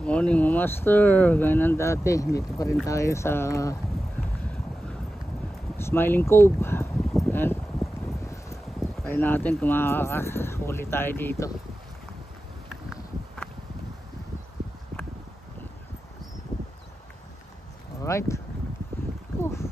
Morning mga master, ganyan dati. Dito pa rin tayo sa Smiling Cove. Ayan. Try natin kung makakahuli tayo dito. Alright. Oof.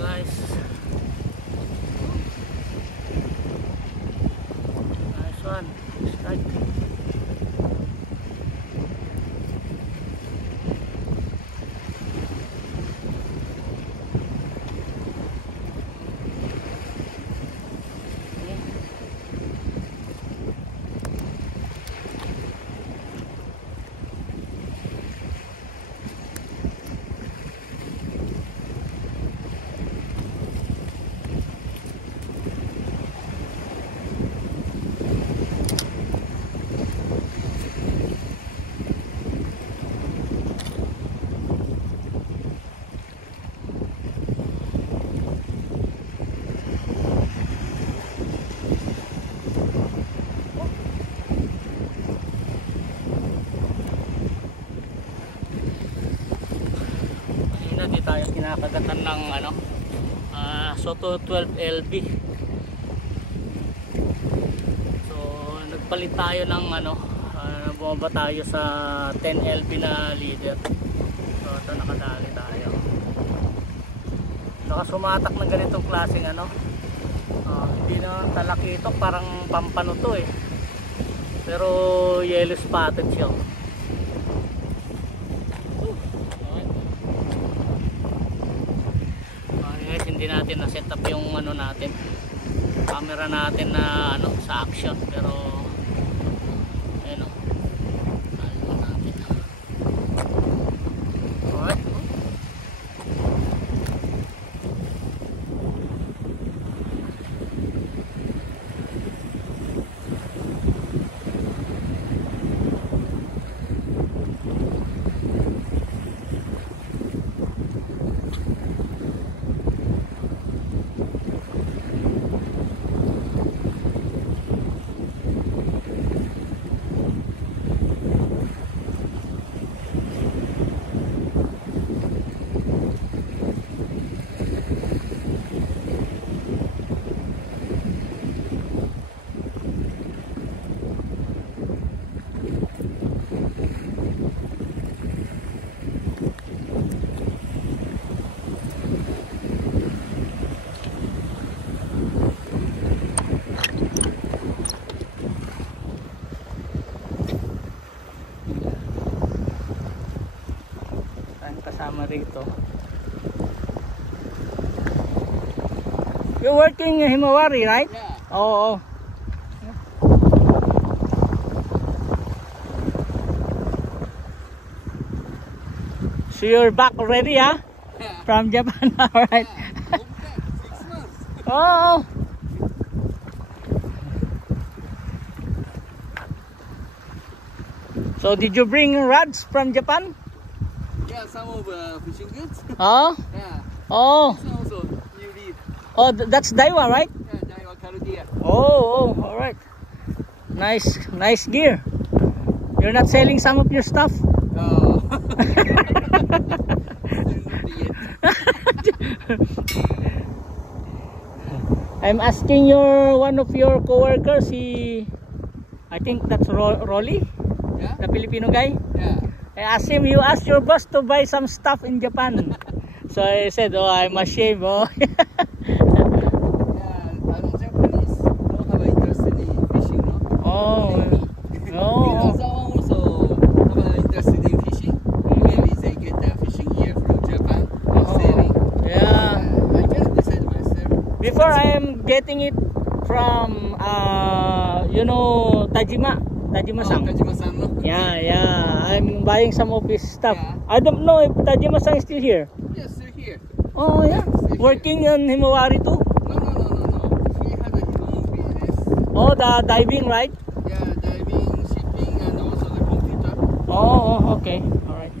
Guys, nice one. Strike. Di tayo kinakagatan ng Soto 12 LB. So nagpalit tayo ng bumaba tayo sa 10 LB na leader. So ito nakadali tayo. Nakasumatak ng ganitong klaseng hindi na talakitok, parang pampano to eh. Pero yellow spotted siya. Hindi natin na-set up yung natin, camera natin na sa action, pero ayun natin. Alright. kasama rito. You're working in Himawari, right? Yeah. Oh. So you're back already, huh? Yeah. From Japan, alright. Yeah. Long time, 6 months. Oh. So did you bring rods from Japan? Yeah, some of fishing goods. Oh. Yeah. Oh. This also new lead. Oh, that's Daiwa, right? Yeah, Daiwa Carudia. Oh, alright. Nice gear. You're not selling some of your stuff? Oh. Still not yet. I'm asking one of your coworkers, I think that's Rolly, Yeah? the Filipino guy. Yeah. I asked him, you asked your boss to buy some stuff in Japan. So I said, oh, I'm ashamed. Oh. Yeah, Japanese don't have interest in fishing, no? Oh. Because Oh. someone also have an interest in fishing. Maybe they get their fishing gear from Japan for sailing. Yeah. I just decided myself. Before I am getting it from, Tajima-san. Tajima-san, no? Yeah. I'm buying some of his stuff. Yeah. I don't know if Tajima-san is still here. Yes, still here. Oh, yeah. Still here. Working on Himawari too. No. He had his own business. Oh, the diving, right? Yeah, diving, shipping, and also the computer. Oh, okay. All right.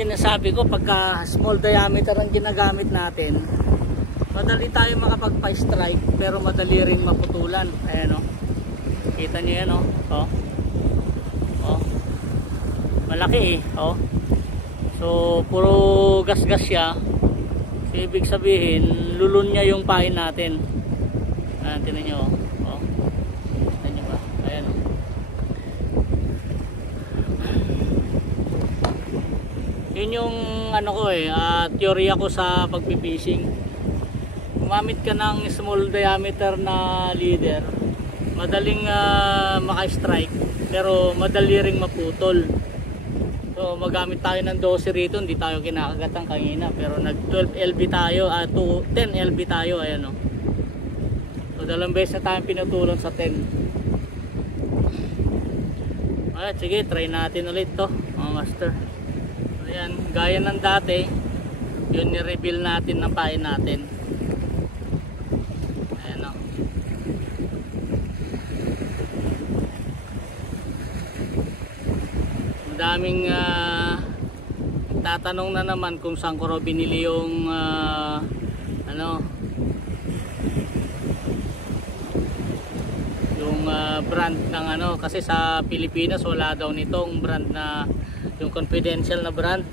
sinasabi ko, pagka small diameter ang ginagamit natin, madali tayo makapagpa-strike pero madali rin maputulan. Ayan o, kita nyo yan o. Malaki eh o. So puro gas-gas siya, so ibig sabihin lulun niya yung pain natin. Tingnan nyo o. Tingnan nyo ba? Ayan o. Yun yung ano ko eh, teorya ko sa pagpipishing. Gumamit ka ng small diameter na leader, madaling maka-strike pero madali ring maputol. So magamit tayo ng 12 rito, hindi tayo kinakagatan kanina, pero nag 12 LB tayo, 10 LB tayo. Ayan o. So dalawang beses na tayong pinutulan sa 10. Alright, sige, try natin ulit to mga master. Ayan, gaya ng dati, yun ni-reveal natin ng pain natin. Ayan o. Madaming tatanong na naman kung saan ko binili yung yung brand ng kasi sa Pilipinas wala daw nitong brand na yung confidential na brand,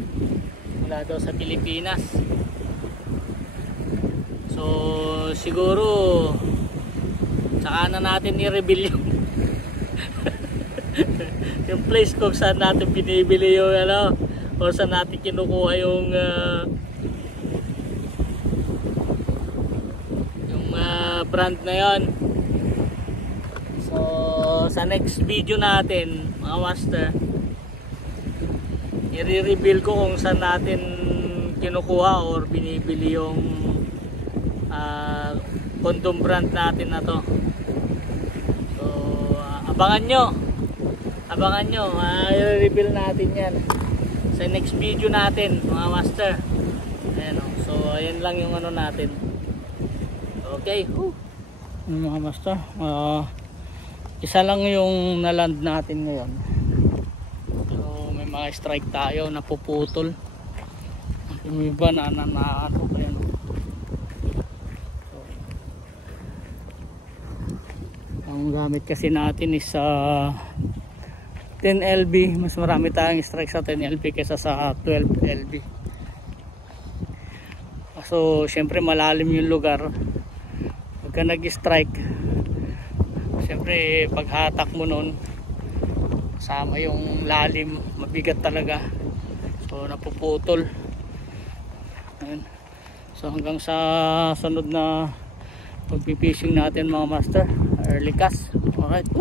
wala daw sa Pilipinas. So siguro saka na natin i-reveal yung place kung saan natin binibili yung o saan natin kinukuha yung brand na yon. So sa next video natin mga master, i-reveal ko kung saan natin kinukuha or binibili yung condom brand natin na to. So abangan nyo, i-reveal natin yan sa next video natin mga master. Ayan o. So ayan lang yung natin. Okay, mga master, isa lang yung naland natin ngayon. Mga strike tayo, napuputol. Yung iba na ano pa yan. So, ang gamit kasi natin is 10 LB. Mas marami tayong strike sa 10 LB kaysa sa 12 LB. So syempre malalim yung lugar. Pagka nag-strike, syempre paghatak mo nun sama yung lalim, mabigat talaga, so napuputol. Ayan. So hanggang sa sunod na pagpipishing natin mga master, early cast. Alright.